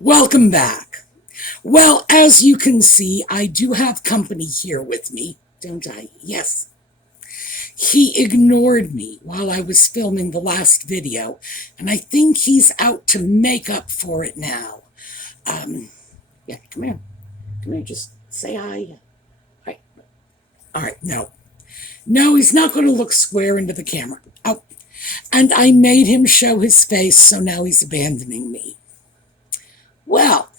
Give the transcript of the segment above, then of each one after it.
Welcome back. Well, as you can see, I do have company here with me, don't I? Yes. He ignored me while I was filming the last video, and I think he's out to make up for it now. Yeah, come here. Come here, just say hi. All right, no. No, he's not going to look square into the camera. Oh, and I made him show his face, so now he's abandoning me. Well,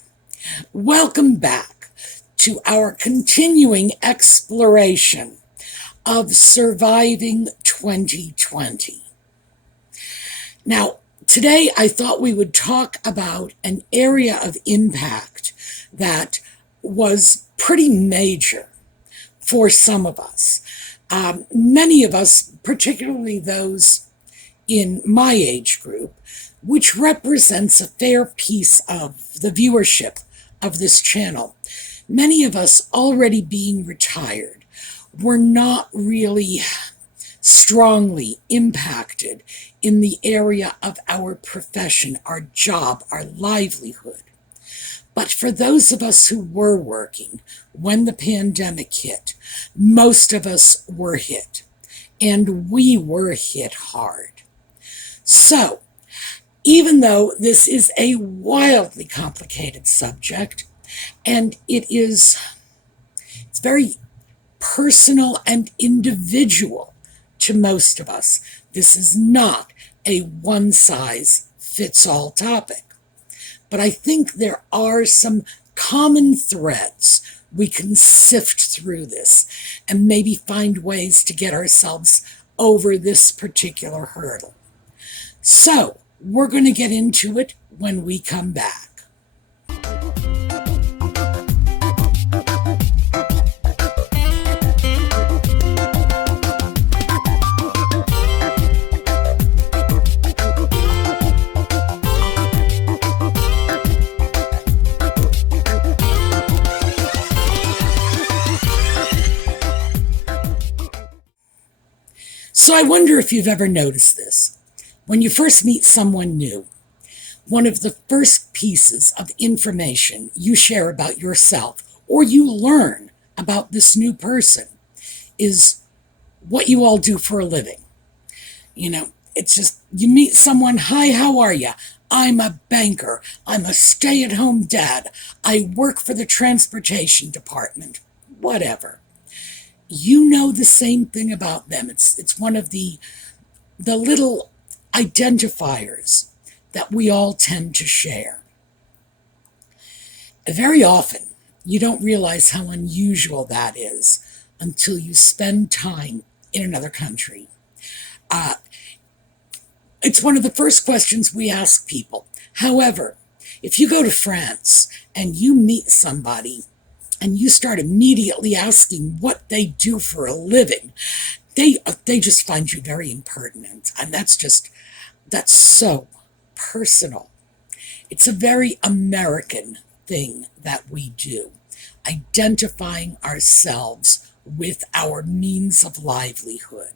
welcome back to our continuing exploration of surviving 2020. Now, today I thought we would talk about an area of impact that was pretty major for some of us. Many of us, particularly those in my age group, which represents a fair piece of the viewership of this channel. Many of us already being retired were not really strongly impacted in the area of our profession, our job, our livelihood. But for those of us who were working when the pandemic hit, most of us were hit, and we were hit hard. So, even though this is a wildly complicated subject, and it's very personal and individual to most of us, this is not a one-size-fits-all topic. But I think there are some common threads we can sift through this and maybe find ways to get ourselves over this particular hurdle. So, we're going to get into it when we come back. So I wonder if you've ever noticed this. When you first meet someone new, one of the first pieces of information you share about yourself or you learn about this new person is what you all do for a living. You know, it's just, you meet someone, hi, how are you? I'm a banker. I'm a stay-at-home dad. I work for the transportation department. Whatever. You know the same thing about them. It's one of the little identifiers that we all tend to share. Very often, you don't realize how unusual that is until you spend time in another country. It's one of the first questions we ask people. However, if you go to France and you meet somebody and you start immediately asking what they do for a living, they just find you very impertinent. And that's so personal. It's a very American thing that we do, identifying ourselves with our means of livelihood.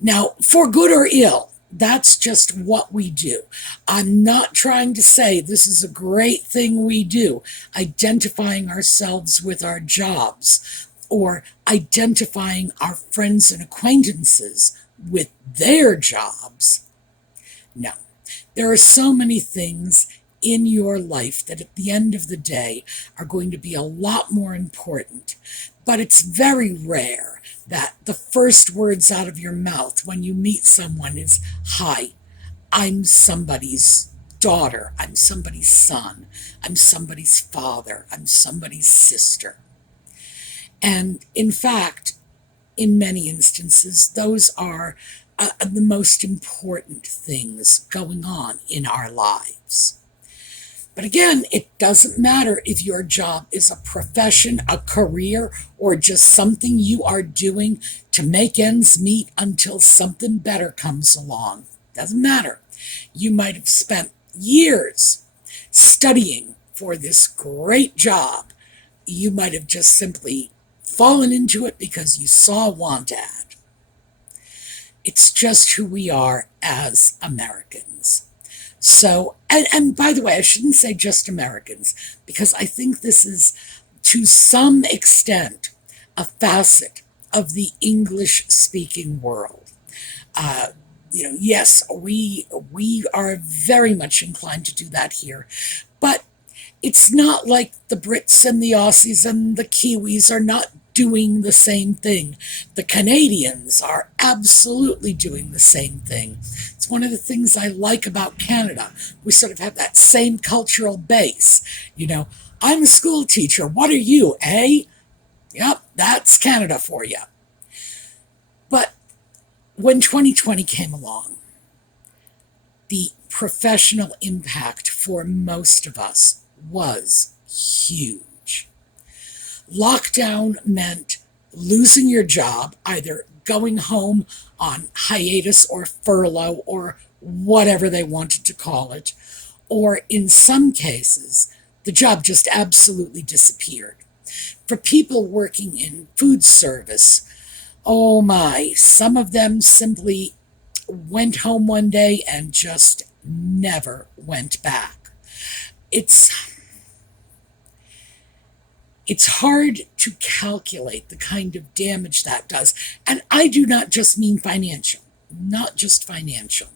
Now, for good or ill, that's just what we do. I'm not trying to say this is a great thing we do, identifying ourselves with our jobs or identifying our friends and acquaintances with their jobs. No, there are so many things in your life that at the end of the day are going to be a lot more important. But it's very rare that the first words out of your mouth when you meet someone is, hi, I'm somebody's daughter, I'm somebody's son, I'm somebody's father, I'm somebody's sister. And in fact, in many instances, those are the most important things going on in our lives. But again, it doesn't matter if your job is a profession, a career, or just something you are doing to make ends meet until something better comes along. Doesn't matter. You might have spent years studying for this great job. You might have just simply fallen into it because you saw a want ad. It's just who we are as Americans. So And by the way, I shouldn't say just Americans, because I think this is, to some extent, a facet of the English-speaking world. Yes, we are very much inclined to do that here, but it's not like the Brits and the Aussies and the Kiwis are not doing the same thing. The Canadians are absolutely doing the same thing. It's one of the things I like about Canada. We sort of have that same cultural base. I'm a school teacher. What are you, eh? Yep, that's Canada for you. But when 2020 came along, the professional impact for most of us was huge. Lockdown meant losing your job, either going home on hiatus or furlough or whatever they wanted to call it, or in some cases, the job just absolutely disappeared. For people working in food service, oh my, some of them simply went home one day and just never went back. It's hard to calculate the kind of damage that does. And I do not just mean financial, not just financial.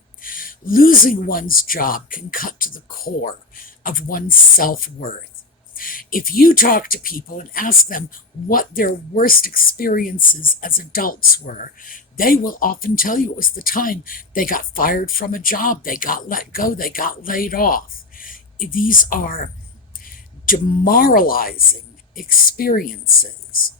Losing one's job can cut to the core of one's self-worth. If you talk to people and ask them what their worst experiences as adults were, they will often tell you it was the time they got fired from a job, they got let go, they got laid off. These are demoralizing experiences.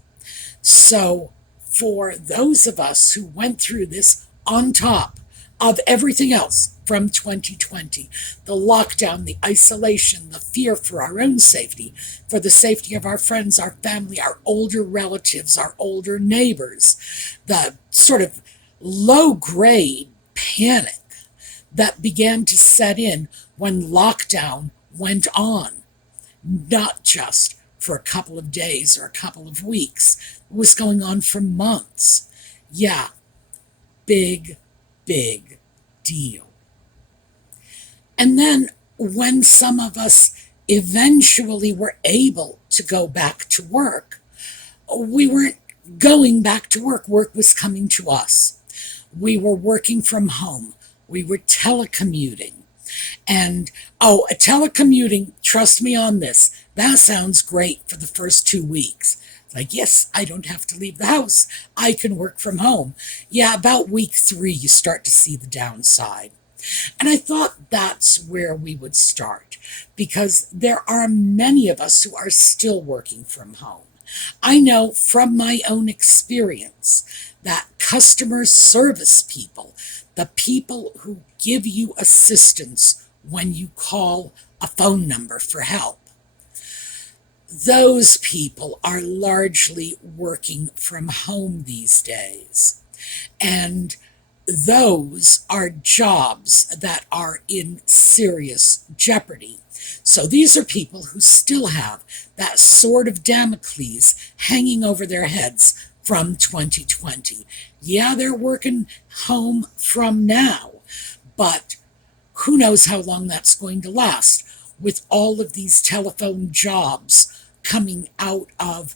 So for those of us who went through this on top of everything else from 2020, the lockdown, the isolation, the fear for our own safety, for the safety of our friends, our family, our older relatives, our older neighbors, the sort of low-grade panic that began to set in when lockdown went on, not just for a couple of days or a couple of weeks. It was going on for months. Yeah, big deal. And then when some of us eventually were able to go back to work, we weren't going back to work. Work was coming to us. We were working from home. We were telecommuting. And, telecommuting, trust me on this, that sounds great for the first 2 weeks. Like, yes, I don't have to leave the house. I can work from home. Yeah, about week 3, you start to see the downside. And I thought that's where we would start, because there are many of us who are still working from home. I know from my own experience that customer service people, the people who give you assistance when you call a phone number for help, those people are largely working from home these days. And those are jobs that are in serious jeopardy. So these are people who still have that sword of Damocles hanging over their heads from 2020. Yeah, they're working home from now, but who knows how long that's going to last with all of these telephone jobs coming out of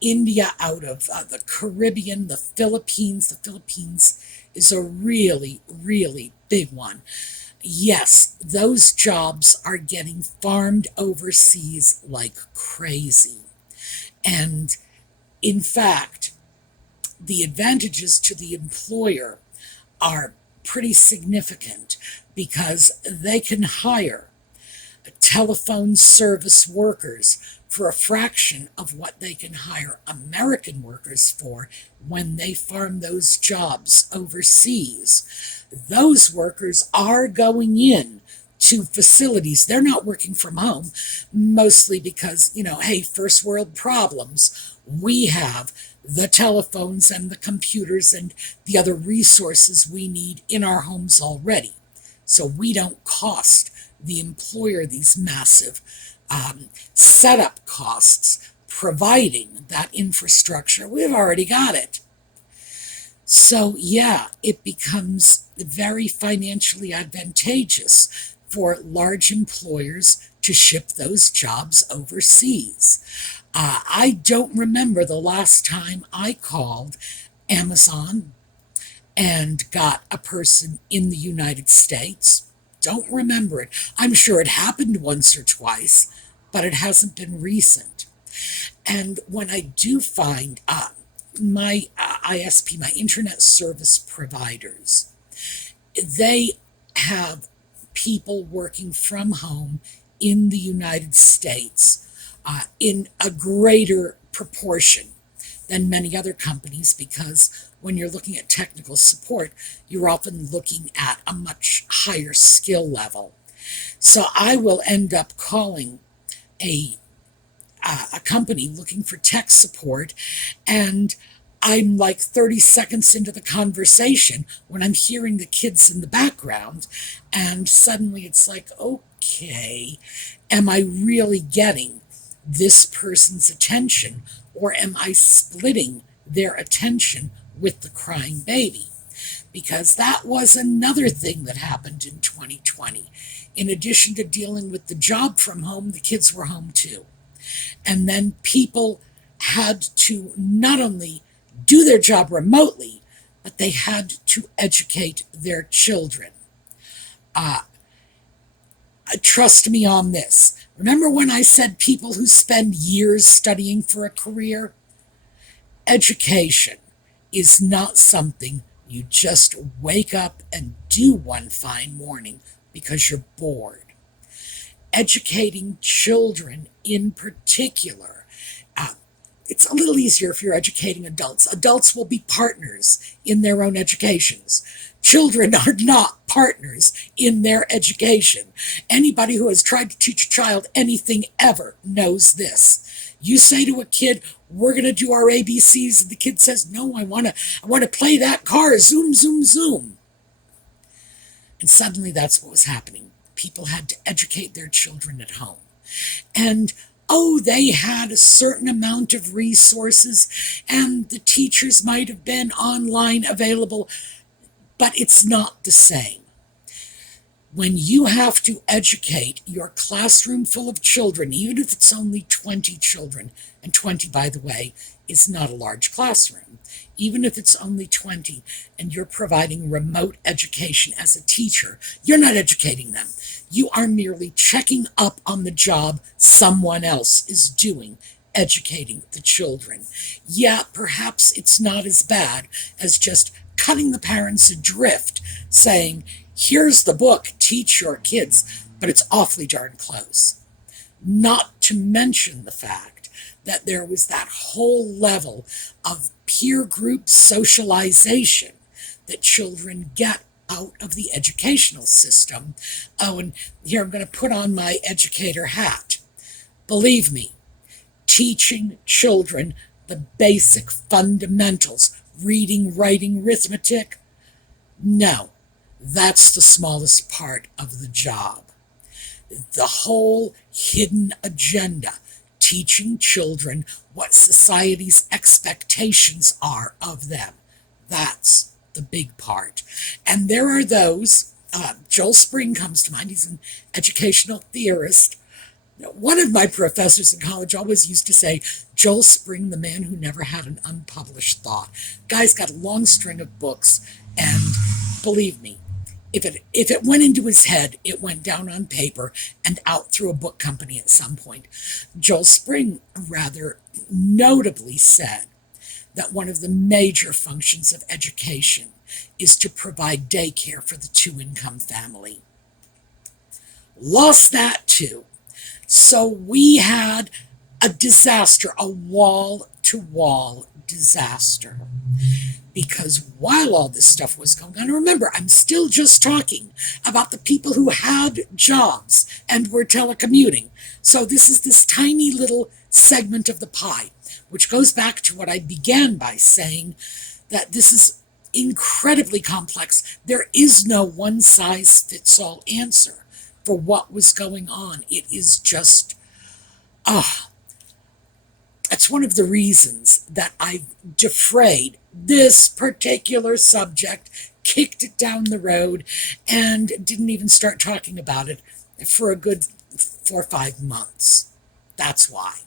India, out of the Caribbean, the Philippines. The Philippines is a really big one. Yes, those jobs are getting farmed overseas like crazy. And in fact, the advantages to the employer are pretty significant, because they can hire telephone service workers for a fraction of what they can hire American workers for when they farm those jobs overseas. Those workers are going in to facilities. They're not working from home, mostly because, hey, first world problems. We have the telephones and the computers and the other resources we need in our homes already. So we don't cost the employer these massive setup costs providing that infrastructure. We've already got it. So yeah, it becomes very financially advantageous for large employers to ship those jobs overseas. I don't remember the last time I called Amazon and got a person in the United States. Don't remember it. I'm sure it happened once or twice, but it hasn't been recent. And when I do find my ISP, my internet service providers, they have people working from home in the United States in a greater proportion than many other companies, because when you're looking at technical support, you're often looking at a much higher skill level. So I will end up calling a company looking for tech support, and I'm like 30 seconds into the conversation when I'm hearing the kids in the background, and suddenly it's like, okay, am I really getting this person's attention, or am I splitting their attention with the crying baby? Because that was another thing that happened in 2020. In addition to dealing with the job from home, the kids were home too. And then people had to not only do their job remotely, but they had to educate their children. Trust me on this. Remember when I said people who spend years studying for a career? Education is not something you just wake up and do one fine morning because you're bored. Educating children in particular, it's a little easier if you're educating adults. Adults will be partners in their own educations. Children are not partners in their education. Anybody who has tried to teach a child anything ever knows this. You say to a kid, we're going to do our ABCs, and the kid says, no, I want to play that car, zoom, zoom, zoom. And suddenly that's what was happening. People had to educate their children at home. And they had a certain amount of resources, and the teachers might have been online available, but it's not the same. When you have to educate your classroom full of children, even if it's only 20 children, and 20, by the way, is not a large classroom, even if it's only 20, and you're providing remote education as a teacher, you're not educating them. You are merely checking up on the job someone else is doing, educating the children. Yeah, perhaps it's not as bad as just cutting the parents adrift, saying, here's the book, teach your kids, but it's awfully darn close. Not to mention the fact that there was that whole level of peer group socialization that children get out of the educational system. And here I'm going to put on my educator hat. Believe me, teaching children the basic fundamentals, reading, writing, arithmetic, no, that's the smallest part of the job. The whole hidden agenda, teaching children what society's expectations are of them, that's the big part. And there are those, Joel Spring comes to mind, he's an educational theorist. One of my professors in college always used to say, Joel Spring, the man who never had an unpublished thought. Guy's got a long string of books, and believe me, if it went into his head, it went down on paper and out through a book company at some point. Joel Spring rather notably said that one of the major functions of education is to provide daycare for the two-income family. Lost that too. So we had a disaster, a wall-to-wall disaster. Because while all this stuff was going on, remember, I'm still just talking about the people who had jobs and were telecommuting. So this is this tiny little segment of the pie, which goes back to what I began by saying, that this is incredibly complex. There is no one-size-fits-all answer for what was going on. It is just, that's one of the reasons that I've defrayed this particular subject kicked it down the road and didn't even start talking about it for a good 4 or 5 months. That's why.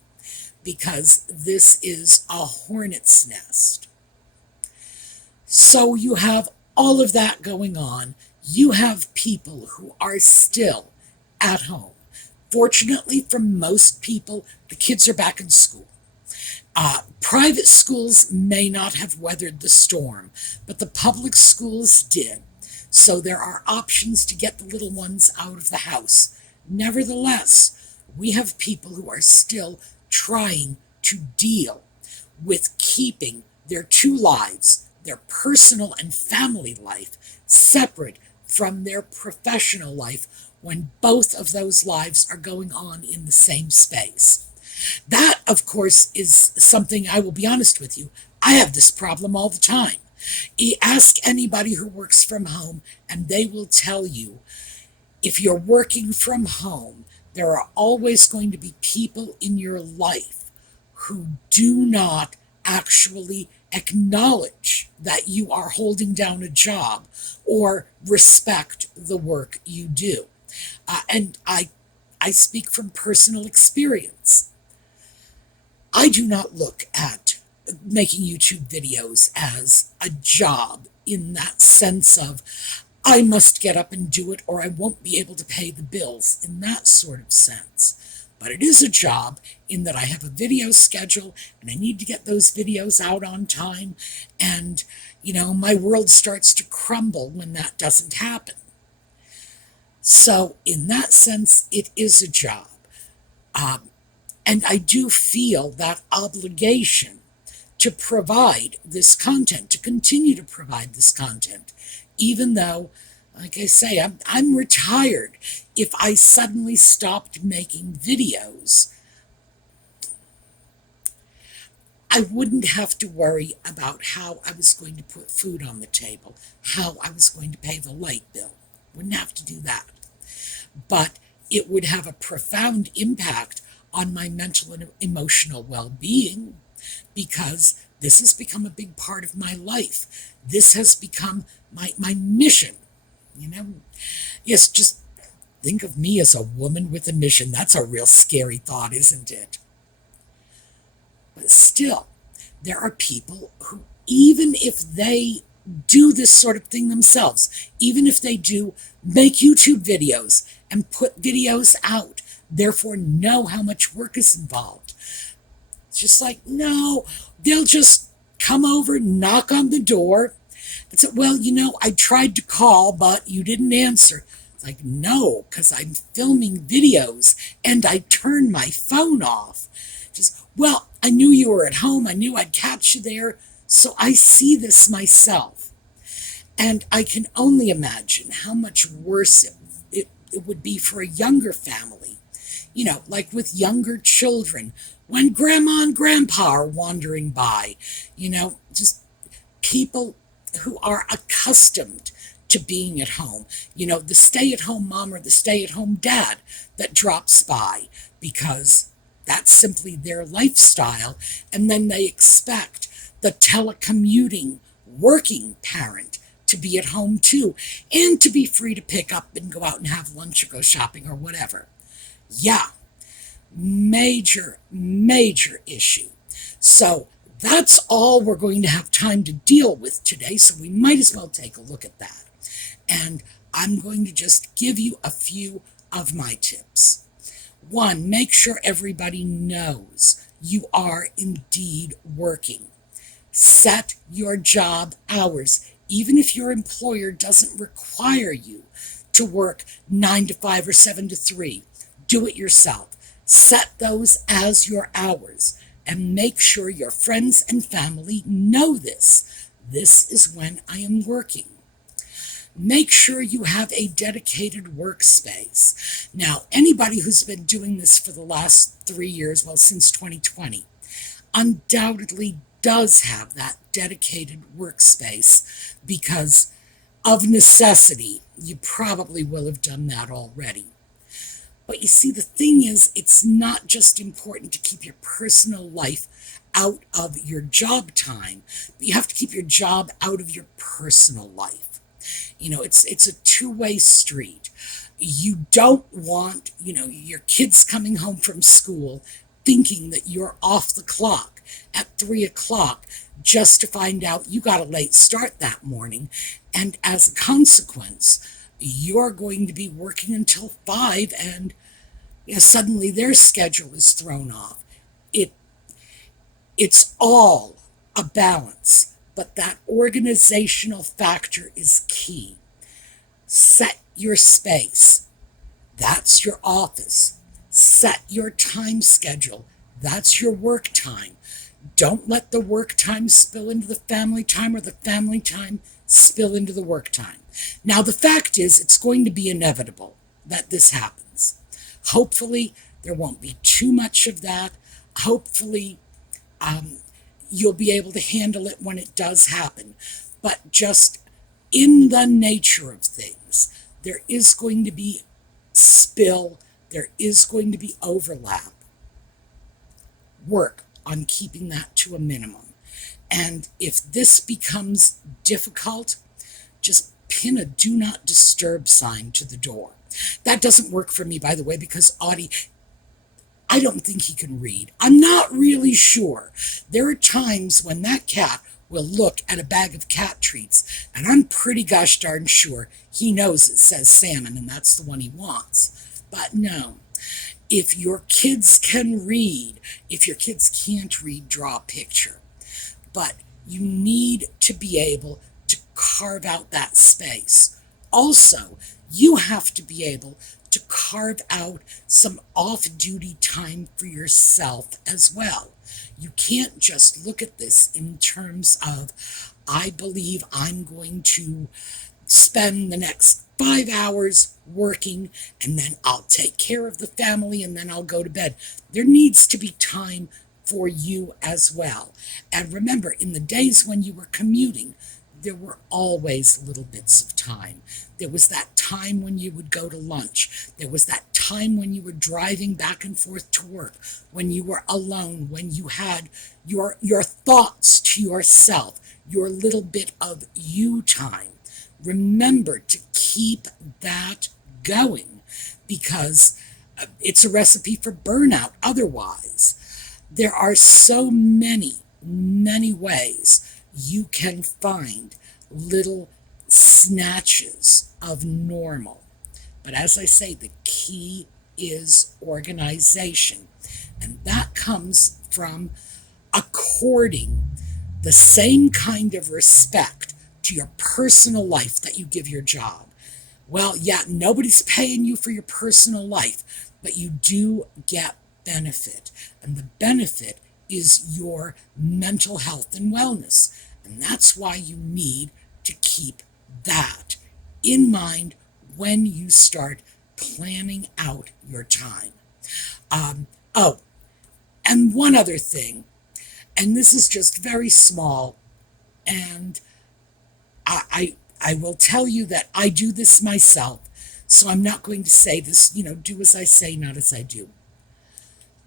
Because this is a hornet's nest. So you have all of that going on. You have people who are still at home. Fortunately, for most people, the kids are back in school. Private schools may not have weathered the storm, but the public schools did. So there are options to get the little ones out of the house. Nevertheless, we have people who are still trying to deal with keeping their two lives, their personal and family life, separate from their professional life when both of those lives are going on in the same space. That, of course, is something, I will be honest with you, I have this problem all the time. Ask anybody who works from home, and they will tell you, if you're working from home, there are always going to be people in your life who do not actually acknowledge that you are holding down a job or respect the work you do. And I speak from personal experience. I do not look at making YouTube videos as a job in that sense of I must get up and do it or I won't be able to pay the bills in that sort of sense. But it is a job in that I have a video schedule and I need to get those videos out on time. And, my world starts to crumble when that doesn't happen. So in that sense, it is a job. And I do feel that obligation to provide this content, to continue to provide this content, even though, like I say, I'm retired. If I suddenly stopped making videos, I wouldn't have to worry about how I was going to put food on the table, how I was going to pay the light bill. Wouldn't have to do that. But it would have a profound impact on my mental and emotional well-being, because this has become a big part of my life. This has become my mission, Yes, just think of me as a woman with a mission. That's a real scary thought, isn't it? But still, there are people who, even if they do this sort of thing themselves, even if they do make YouTube videos and put videos out, therefore know how much work is involved. It's just like, no, they'll just come over, knock on the door, and say, well, I tried to call, but you didn't answer. It's like, no, because I'm filming videos and I turned my phone off. Just, well, I knew you were at home. I knew I'd catch you there. So I see this myself. And I can only imagine how much worse it would be for a younger family. Like with younger children, when grandma and grandpa are wandering by, just people who are accustomed to being at home, the stay-at-home mom or the stay-at-home dad that drops by because that's simply their lifestyle. And then they expect the telecommuting working parent to be at home too, and to be free to pick up and go out and have lunch or go shopping or whatever. Yeah, major issue. So that's all we're going to have time to deal with today, so we might as well take a look at that. And I'm going to just give you a few of my tips. 1, make sure everybody knows you are indeed working. Set your job hours, even if your employer doesn't require you to work 9 to 5 or 7 to 3. Do it yourself. Set those as your hours and make sure your friends and family know this. This is when I am working. Make sure you have a dedicated workspace. Now, anybody who's been doing this for the last 3 years, well, since 2020, undoubtedly does have that dedicated workspace because of necessity. You probably will have done that already. But you see, the thing is, it's not just important to keep your personal life out of your job time, but you have to keep your job out of your personal life. It's a two-way street. You don't want, your kids coming home from school thinking that you're off the clock at 3 o'clock just to find out you got a late start that morning. And as a consequence, you're going to be working until 5 and suddenly their schedule is thrown off. It's all a balance, but that organizational factor is key. Set your space. That's your office. Set your time schedule. That's your work time. Don't let the work time spill into the family time or the family time spill into the work time. Now, the fact is, it's going to be inevitable that this happens. Hopefully, there won't be too much of that. Hopefully, you'll be able to handle it when it does happen. But just in the nature of things, there is going to be spill, there is going to be overlap. Work on keeping that to a minimum. And if this becomes difficult, just pin a do not disturb sign to the door. That doesn't work for me, by the way, because Audie, I don't think he can read. I'm not really sure. There are times when that cat will look at a bag of cat treats, and I'm pretty gosh darn sure he knows it says salmon, and that's the one he wants. But no, if your kids can read, if your kids can't read, draw a picture. But you need to be able to carve out that space. Also, you have to be able to carve out some off-duty time for yourself as well. You can't just look at this in terms of, I believe I'm going to spend the next 5 hours working and then I'll take care of the family and then I'll go to bed. There needs to be time for you as well. And remember, in the days when you were commuting, there were always little bits of time. There was that time when you would go to lunch. There was that time when you were driving back and forth to work, when you were alone, when you had your thoughts to yourself, your little bit of you time. Remember to keep that going, because it's a recipe for burnout otherwise. There are so many ways you can find little snatches of normal. But as I say, the key is organization. And that comes from according the same kind of respect to your personal life that you give your job. Well, yeah, nobody's paying you for your personal life, but you do get benefit. And the benefit is your mental health and wellness. And that's why you need to keep that in mind when you start planning out your time. And one other thing, and this is just very small, and I will tell you that I do this myself, so I'm not going to say this, do as I say, not as I do.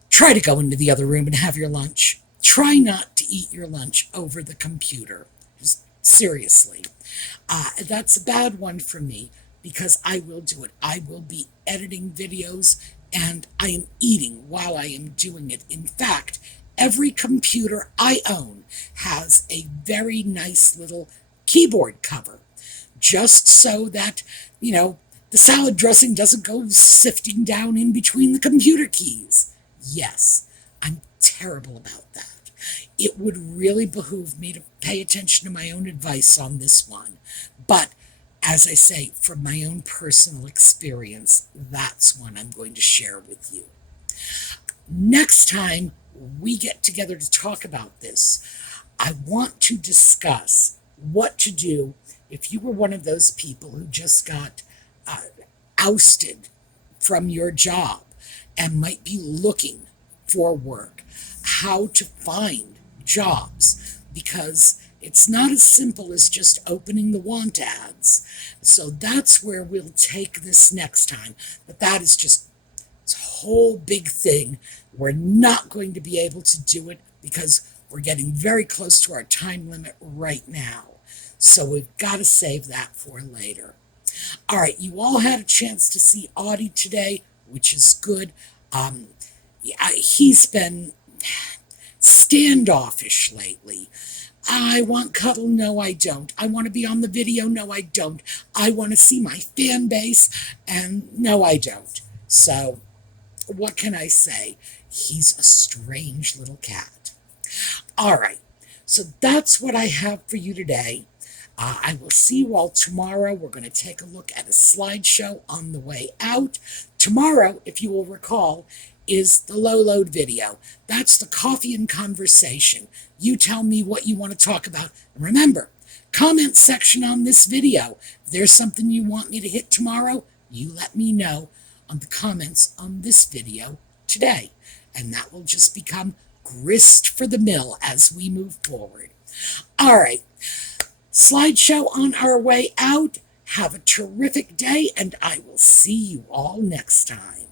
Try to go into the other room and have your lunch. Try not to eat your lunch over the computer. Just seriously. That's a bad one for me, because I will do it. I will be editing videos, and I am eating while I am doing it. In fact, every computer I own has a very nice little keyboard cover, just so that, the salad dressing doesn't go sifting down in between the computer keys. Yes, I'm terrible about that. It would really behoove me to pay attention to my own advice on this one. But as I say, from my own personal experience, that's one I'm going to share with you. Next time we get together to talk about this, I want to discuss what to do if you were one of those people who just got ousted from your job and might be looking for work, how to find jobs, because it's not as simple as just opening the want ads. So that's where we'll take this next time. But that is just a whole big thing. We're not going to be able to do it because we're getting very close to our time limit right now. So we've got to save that for later. All right, you all had a chance to see Audie today, which is good. He's been standoffish lately. I want cuddle, no I don't. I want to be on the video, no I don't. I want to see my fan base, and no I don't. So, what can I say? He's a strange little cat. All right, so that's what I have for you today. I will see you all tomorrow. We're going to take a look at a slideshow on the way out. Tomorrow, if you will recall, is the low load video. That's the coffee and conversation. You tell me what you want to talk about. And remember, comment section on this video. If there's something you want me to hit tomorrow, you let me know on the comments on this video today. And that will just become grist for the mill as we move forward. All right. Slideshow on our way out. Have a terrific day, and I will see you all next time.